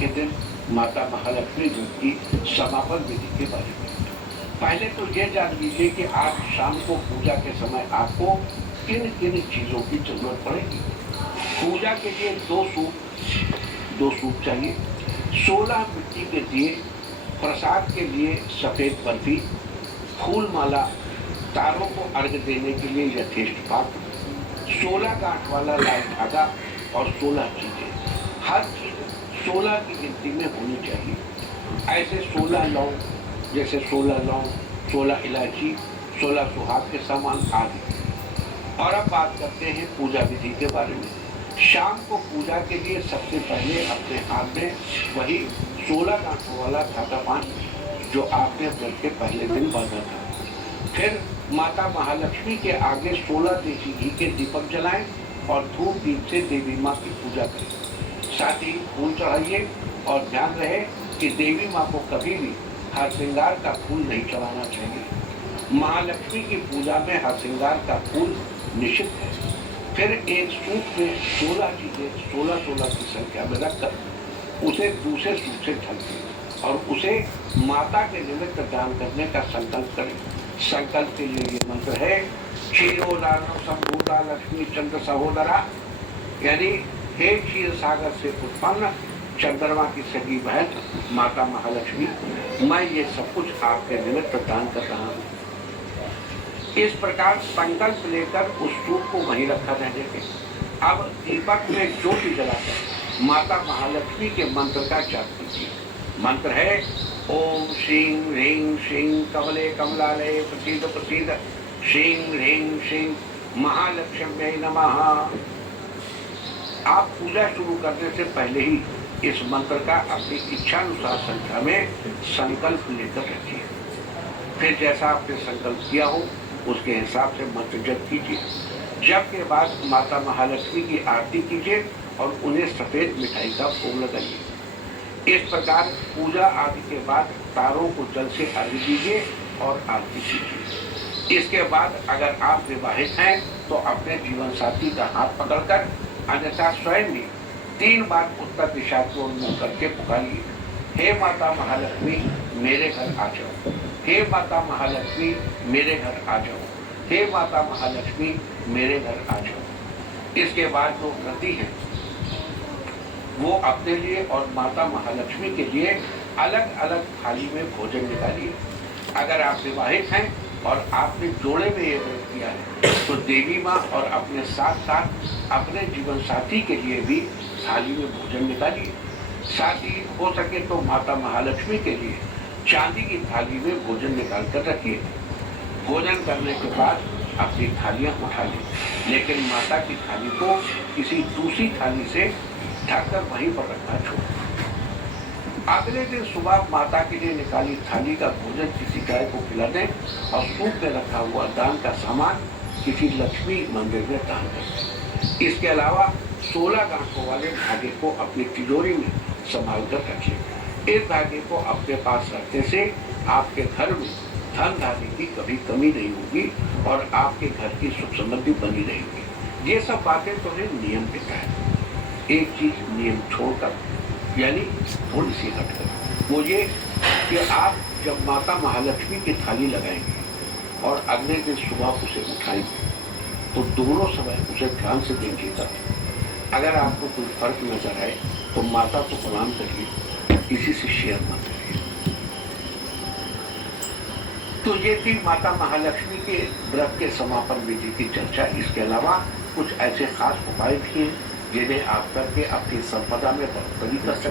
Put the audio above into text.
के दिन माता महालक्ष्मी व्रत की समापन विधि के बारे में। पहले तो ये जान लीजिए कि आज शाम को पूजा के समय आपको किन किन चीजों की जरूरत पड़ेगी। पूजा के लिए दो सूप चाहिए, 16 मिट्टी के दिए, प्रसाद के लिए सफेद बर्फी, फूल माला, तारों को अर्घ देने के लिए यथेष्ट पात्र, 16 गांठ वाला लाल धागा और 16 चीजें। हर चीज 16 की गिनती में होनी चाहिए। ऐसे 16 लौंग, जैसे 16 लौंग, 16 इलायची, 16 सुहाग के सामान आदि। और अब बात करते हैं पूजा विधि के बारे में। शाम को पूजा के लिए सबसे पहले अपने हाथ में वही 16 गांठों वाला धागा बांध जो आपने व्रत के पहले दिन बांधा था। फिर माता महालक्ष्मी के आगे 16 देसी घी के दीपक जलाएं और धूप दीप से देवी माँ की पूजा करें। साथ ही फूल चढ़ाइए और ध्यान रहे कि देवी माँ को कभी भी हर श्रृंगार का फूल नहीं चढ़ाना चाहिए। महालक्ष्मी की पूजा में हर श्रृंगार का फूल निषिद्ध है। फिर एक सूप में 16 चीजें 16 की संख्या में रखकर उसे दूसरे सूप से ढक दें और उसे माता के निमित्त दान करने का संकल्प करें। संकल्प के लिए ये मंत्र है, क्षीरो दानो संभूता लक्ष्मी चंद्र सहोदरा, यानी हे क्षीर सागर से उत्पन्न चंद्रमा की सगी बहन माता महालक्ष्मी, मैं ये सब कुछ आपके निमित्त दान कर रहा हूँ। इस प्रकार संकल्प लेकर उस सूप को वहीं रखा रहने के। अब दीपक में ज्योति जलाकर माता महालक्ष्मी के मंत्र का जाप कीजिए। मंत्र है, ओम श्रीं ह्रीं श्रीं कमले कमलालये प्रसीद प्रसीद, श्रीं ह्रीं श्रीं महालक्ष्म्यै नमः। आप पूजा शुरू करने से पहले ही इस मंत्र का अपनी इच्छानुसार संख्या में संकल्प लेकर रखिए। फिर जैसा आपने संकल्प किया हो उसके हिसाब से मंत्र जप कीजिए। जप के बाद माता महालक्ष्मी की आरती कीजिए और उन्हें सफेद मिठाई का भोग लगाइए। इस प्रकार पूजा आदि के बाद तारों को जल से अर्घ दीजिए और आरती कीजिए। इसके बाद अगर आप विवाहित हैं तो अपने जीवन साथी का हाथ पकड़कर, अन्यथा स्वयं भी 3 बार उत्तर दिशा को मुंह करके पुकारिए, हे माता महालक्ष्मी मेरे घर आ जाओ, हे माता महालक्ष्मी मेरे घर आ जाओ, हे माता महालक्ष्मी मेरे घर आ जाओ। इसके बाद जो व्रती हैं वो अपने लिए और माता महालक्ष्मी के लिए अलग अलग थाली में भोजन निकालिए। अगर आप विवाहित हैं और आपने जोड़े में ये व्रत किया है तो देवी माँ और अपने साथ साथ अपने जीवन साथी के लिए भी थाली में भोजन निकालिए। साथ ही हो सके तो माता महालक्ष्मी के लिए चांदी की थाली में भोजन निकाल कर रखिए। भोजन करने के बाद अपनी थालियां उठा लें, लेकिन माता की थाली को किसी दूसरी थाली से ढककर वहीं पर रखना छोड़ें। अगले दिन सुबह माता के लिए निकाली थाली का भोजन किसी गाय को खिला दें और सूप में रखा हुआ दान का सामान किसी लक्ष्मी मंदिर में दान करें। इसके अलावा 16 गांठों वाले धागे को अपनी तिजोरी में संभाल कर रखिए। इस धागे को अपने पास रखने से आपके घर में धन धागे की कभी कमी नहीं होगी और आपके घर की सुख समृद्धि बनी रहेगी। ये सब बातें तो है नियम के तहत। एक चीज नियम छोड़कर, यानी थोड़ी सी हटकर, वो ये कि आप जब माता महालक्ष्मी की थाली लगाएंगे और अगले दिन सुबह उसे उठाएंगे तो दोनों समय उसे ध्यान से देखिएगा। अगर आपको कोई फर्क नजर आए तो माता को प्रणाम करिए, किसी से शेयर मत करिए। तो ये थी माता महालक्ष्मी के व्रत के समापन विधि की चर्चा। इसके अलावा कुछ ऐसे खास उपाय भी हैं जिन्हें आप करके अपनी संपदा में बढ़ोतरी कर सकते हैं।